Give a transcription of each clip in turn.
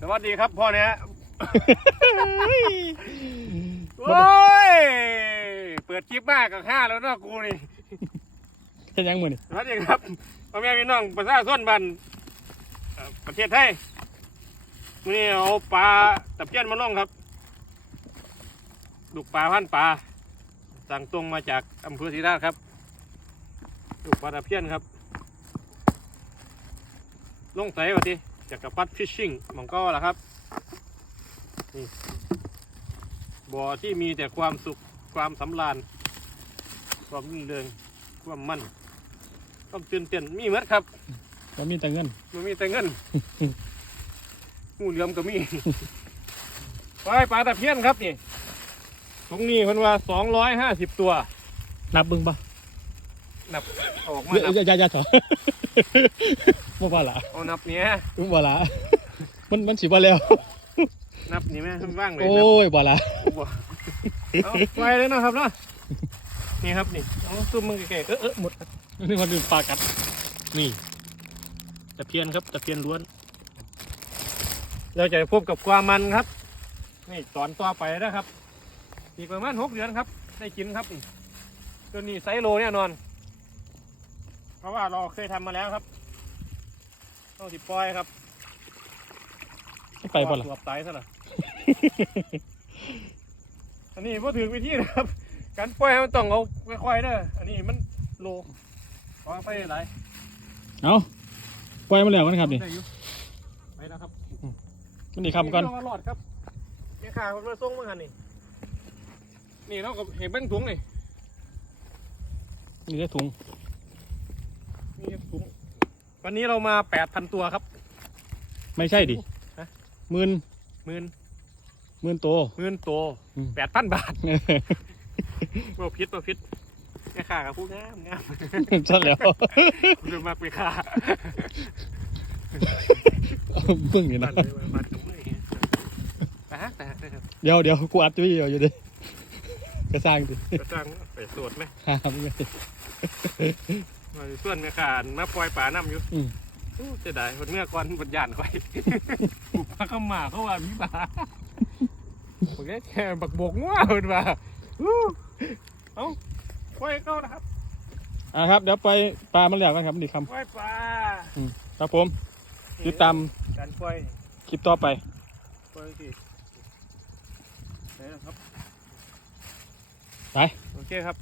สวัสดีครับพ่อเนี้ยโอ้ย เปิดคลิปมากกับข้าแล้วเนาะกูนี่เห็นยังมือนี่สวัสดีครับพ่อแม่พี่น้องประชาชนบ้านเอ่อประเทศไทยวันนี้เอาปลาตะเพียนมาลงครับลูกปลาพันธุ์ปลาสั่งตรงมาจากอำเภอศรีราชครับลูกปลาตะเพียนครับลงใส่วะที จากกับปัดฟิชชิ่งมองก็ละครับนี่บ่อที่มีแต่ความสุขความสำราญความรื่นเริงความมั่นความตื่นเต้นมีหมดครับก็มีแต่เงินมันมีแต่เงินงูเหลือมก็มีไปปลาตะเพียนครับนี่ตรงนี้เพิ่นว่าสองร้อยห้าสิบตัว นับเบึงปะ นับเอาออกมาอย่านับอย่าอย่าถอบ่ว่าละเอานับเนี้ยบ่ละมันมันสิบ่แล้ว นับนี่แม่ว่างเลยโอ้นับยบ่ละบ่เอาไปเลยเนาะครับเนาะนี่ครับนี่เอาซุ่มมึงใกล้ๆเออเออหมดนี่มันเป็นปลากัดนี่ตะเพียนครับตะเพียนล้วน เราจะพบกับความมันครับ นี่ตอนต่อไปนะครับ อีกประมาณหกเดือนครับ ได้กินครับนี่ตัวนี้ไซส์โลแน่นอน เพราะว่าเราเคยทำมาแล้วครับต้องสิปล่อยครับไปบ่ละสวบไตซะละอันนี้พอถึงวิธีนะครับ การปล่อยมันต้องเอาค่อยๆเด้ออันนี้มันโลขอไปหลายเอาปล่อยมาแล้วกันครับนี่ได้อยู่ไปแล้วครับมันนี่คำก่อนนี่เราหลอดครับนี่ขาผมมาส่งมาหันนี่นี่เราก็เห็นเบ้งถุงนี่นี่ได้ถุง นี่ถุงวันนี้เรามาแปดพันตัวครับ ไม่ใช่ดิฮะ หมื่นหมื่นหมื่นโตหมื่นตัวอืม แปดพันบาทบ่พิษบ่พิษแค่ขากับผู้งามงามซะแล้ว คุณมากไปขาเอาเบิ่งอยู่บ้านะนเลยบ้านกับมืออย่างเงี้ยไปฮะไปฮะไปครับเดี๋ยวเดี๋ยวกูอัดวิดีโออยู่ดิกระสร้างดิจะจ้างไปสวดไหมห้ามเลยมา ส่วนแม่ขานมาปล่อยป่าน้ำอยู่อืมโอ้เสียดายคนเมื่อก่อนบนยานไว้บุกพาเข้ามาเขาว่ามีบาผมแค่แค่บักบกง่วเพิ่นว่าอู้เอ้าปล่อยเขานะครับอ่าครับ เดี๋ยวไปล่อยปลามันแล้วกันครับนี่คปล่อยปลาำครับผมติดตามการปล่อยคลิปต่อไป ปล่อยสิไหนนะครับไป โอเคครับ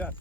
ยอด